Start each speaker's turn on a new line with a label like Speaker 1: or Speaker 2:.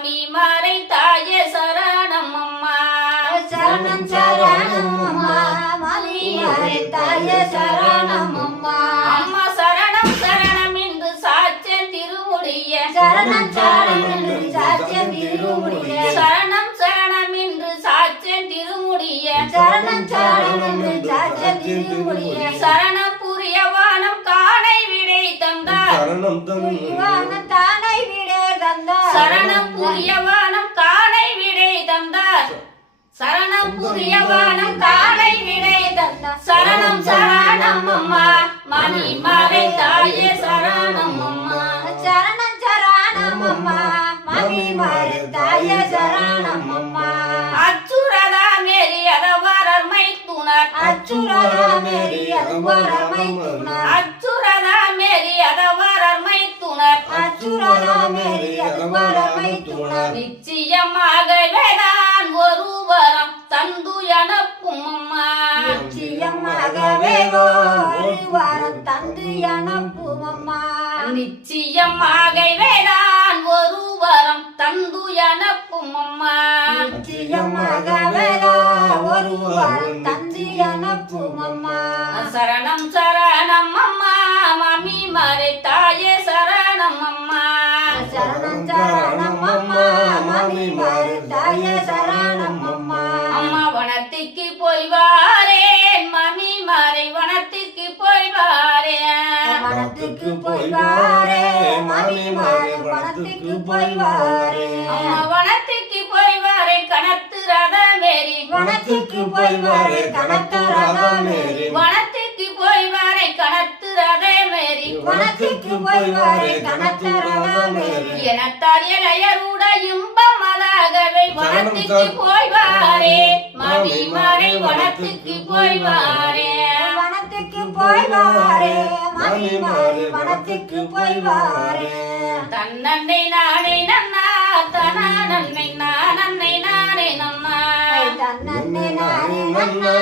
Speaker 1: சுவாமி மாறை தாய சரணம் அம்மா.
Speaker 2: சரணம் சரணம் அம்மா. மாலை தாய சரணம் அம்மா. அம்மா சரணம் சரணம் என்று சாட்சியம் திருமுடிய.
Speaker 1: சரணம் சரணம் என்று சாட்சியம் திருமுடிய.
Speaker 2: சரணம் சரணம் என்று சாட்சியம் திருமுடிய.
Speaker 1: சரணம் சரணம் என்று சாட்சியம் திருமுடிய.
Speaker 2: சரண புரியவானம் காணை விடை தந்தார்.
Speaker 3: சரணம்
Speaker 1: தந்தார் தந்தார்.
Speaker 2: சரணம் புரிய வானம் காணை விடை தந்தார். சரணம் புரிய வானம் காணை விடை தந்தார். சரணம் சரணம் அம்மா. மணி மறை தாயே சரணம் அம்மா.
Speaker 1: சரணம் சரணம் அம்மா. மணி மாறி தாயே சரணம் அம்மா.
Speaker 2: அச்சுரதா மேரி அதவரர்மை துணர்
Speaker 1: அதுவரமை துணர்
Speaker 2: துணர் நிச்சயமாக வேதான் ஒரு வரம் தந்து எனக்கும் அம்மா.
Speaker 1: நிச்சயமாகவே ஒரு வாரம் தந்து அனுப்பும் அம்மா.
Speaker 2: நிச்சயமாக வேதான் ஒரு வரம் தந்து எனக்கும் அம்மா.
Speaker 1: நிச்சயமாகவே ஒரு வாரம் தந்து அனுப்பும் அம்மா.
Speaker 2: சரணம் சரணம் அம்மா. மாமி மறை சரணம் அம்மா
Speaker 1: அம்மா
Speaker 2: வனத்துக்கு போய் வாரேன் மாமி மறை வனத்துக்கு போய் வாரேன்
Speaker 1: வனத்துக்கு போய் வாரே மாமி மாறு வனத்துக்கு போய் வாரே
Speaker 2: அம்மா வனத்துக்கு போய் வாரேன் கணத்து ரதமேறி.
Speaker 1: வனத்துக்கு போய் வாரே கணத்து ரதமேறி.
Speaker 2: வனத்துக்கு போய் வாரேன் கணத்து
Speaker 1: வனத்துக்கு போய் வாரே கணத்து மகவை
Speaker 2: வனத்துக்கு போய்வாரே. மாமிமாரை வனத்துக்கு போய்வாரே. வனத்துக்கு போய்வாரே. மாமிமாரை வனத்துக்கு போய்வாரே. தன்னன்னை
Speaker 1: நானே நன்னா தனா நன்னை நான் நன்னை. நானே நன்னா
Speaker 2: தன்னன்னை நானே நன்னா.